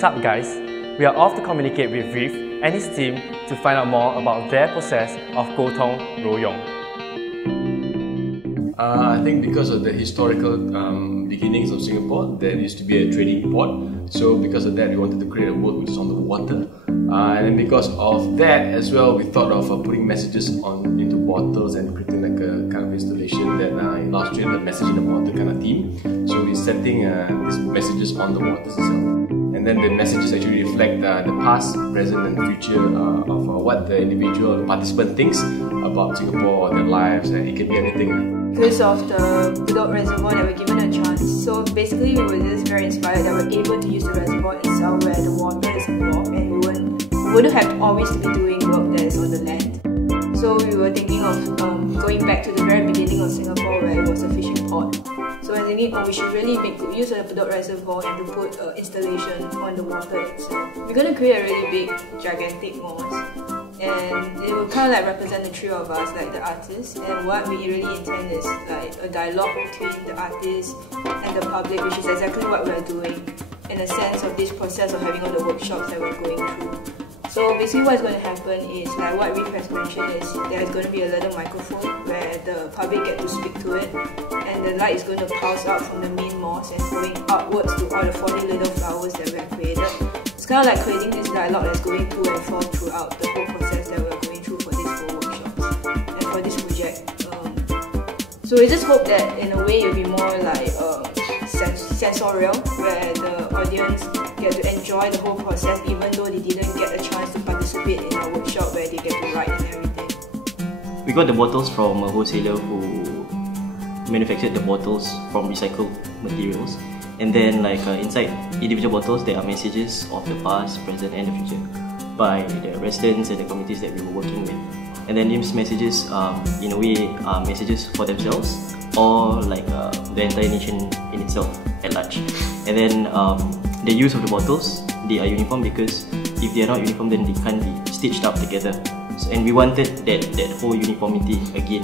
Sup guys, we are off to communicate with Reef and his team to find out more about their process of Goutong Royong. I think because of the historical beginnings of Singapore, there used to be a trading port. So because of that, we wanted to create a work which is on the water. And then because of that as well, we thought of putting messages into bottles and creating like a kind of installation that illustrated the message in the bottle kind of theme. So we're setting these messages on the waters itself. And then the messages actually reflect the past, present and future of what the individual participant thinks about Singapore or their lives. It can be anything. Because of the Bedok Reservoir that we're given a chance. So basically we were just very inspired that we're able to use the reservoir itself where the water is involved and we wouldn't have always to be doing work that is on the land. So we were thinking of going back to the very beginning of Singapore where it was a fishing port. So we're thinking, we should really make good use of the Bedok Reservoir and to put installation on the water itself. We're going to create a really big, gigantic mosque. And it will kind of like represent the three of us, like the artists. And what we really intend is like a dialogue between the artists and the public, which is exactly what we're doing in a sense of this process of having all the workshops that we're going through. So basically what's going to happen is, like what Reef has mentioned, is there's going to be a little microphone where the public get to speak to it, and the light is going to pulse out from the main mosque and going outwards to all the 40 little flowers that we have created. It's kind of like creating this dialogue that's going to and from throughout the whole process that we're going through for these 4 workshops and for this project. So we just hope that in a way it'll be more like sensorial, where the audience get to enjoy the whole process even though they didn't get a chance to participate in our workshop where they get to write and everything. We got the bottles from a wholesaler who manufactured the bottles from recycled materials. And then inside individual bottles there are messages of the past, present and the future by the residents and the communities that we were working with. And then these messages in a way are messages for themselves or the entire nation in itself at large. And then the use of the bottles, they are uniform because if they are not uniform then they can't be stitched up together. And we wanted that whole uniformity again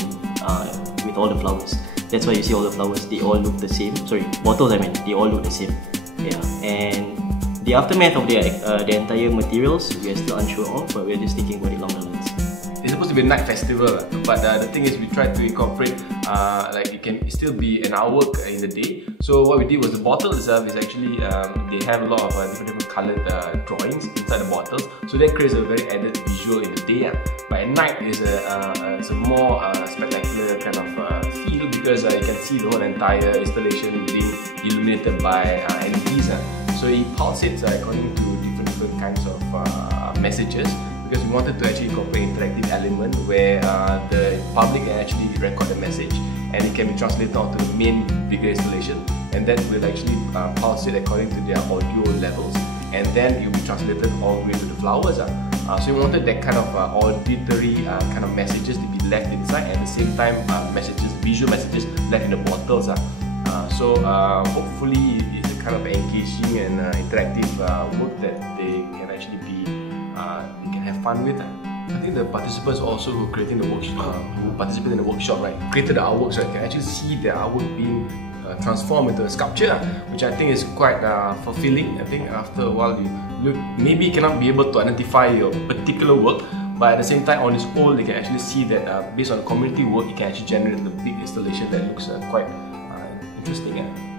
with all the flowers. That's why you see all the flowers, they all look the same. Sorry, bottles I meant, they all look the same. Yeah, and the aftermath of the entire materials, we are still unsure of, but we're just thinking about it along the lines. It's supposed to be a night festival, but the thing is we tried to incorporate it can still be an artwork in the day. So what we did was the bottle itself is actually they have a lot of different coloured drawings inside the bottles, so that creates a very added visual in the day. But at night is a more spectacular kind of feel because you can see the whole entire installation being illuminated by LEDs. So it pulsates according to different kinds of messages, because we wanted to actually incorporate interactive element where the public can actually record the message and it can be translated onto the main bigger installation, and that will actually pulsate according to their audio levels, and then it will be translated all the way to the flowers. So we wanted that kind of auditory kind of messages to be left inside, and at the same time visual messages left in the bottles. So hopefully it's a kind of engaging and interactive work that they can actually they can have fun with. I think the participants also who creating the workshop, who participated in the workshop, created the artworks, can actually see their artwork being transformed into a sculpture, which I think is quite fulfilling. I think after a while you look, maybe you cannot be able to identify your particular work, but at the same time on its whole you can actually see that based on community work you can actually generate the big installation that looks quite interesting.